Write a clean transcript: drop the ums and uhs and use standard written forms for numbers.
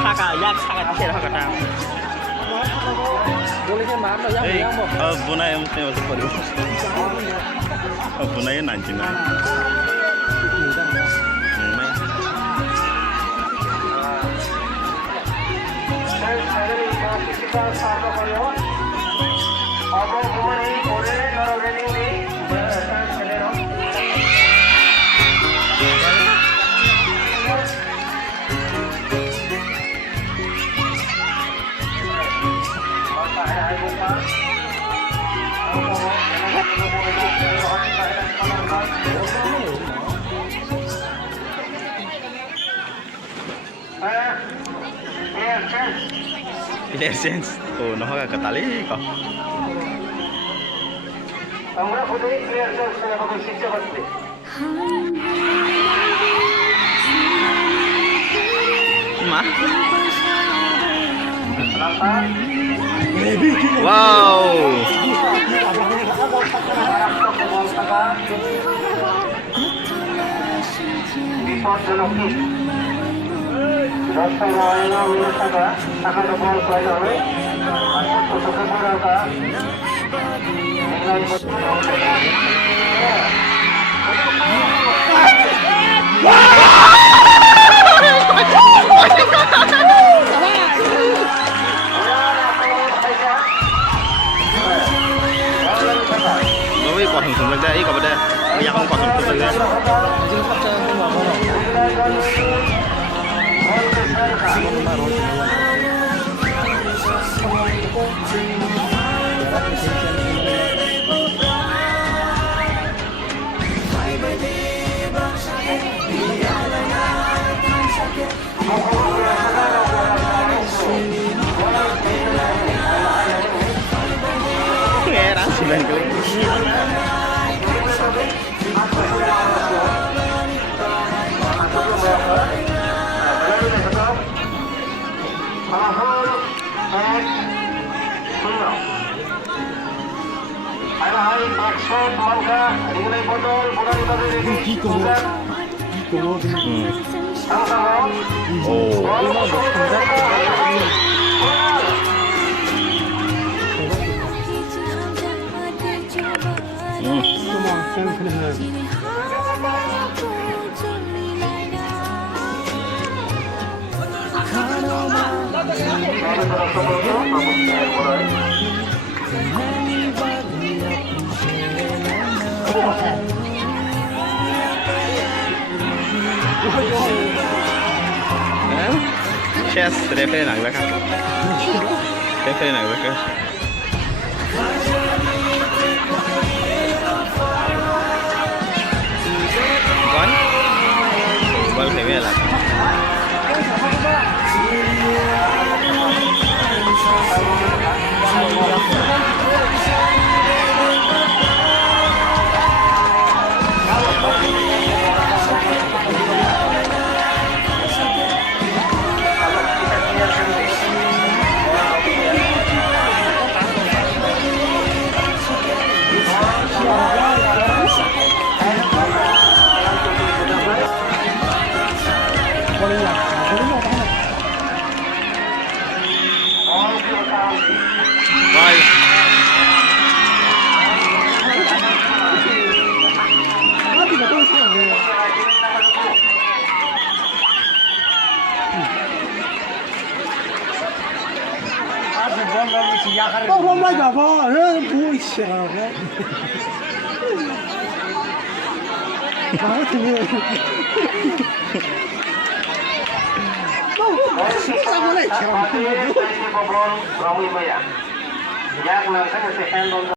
Kakak yak sangat kecil kakak tahu. Bolehnya mana yang mau? Bunai yang mesti masuk baru. Bunai nanti nah. Essence. Oh, no agak ketali kok. আমরা খুবই clear করছি আমাদের শিক্ষা পাচ্ছি Ma? Wow. বিপজ্জনক কি রাস্তায় আইনা মেরে থাকা টাকাটা বল করা হবে আর ছোটকে রাখা Tapi kosong semua deh, ini kapan deh? Yang kosong semua deh. Merah sembilan kali. Chess, referee nagಬೇಕಾ? Referee nagಬೇಕಾ? Gone? Ball heavy ala. Oh my God! Boy, shit! Yang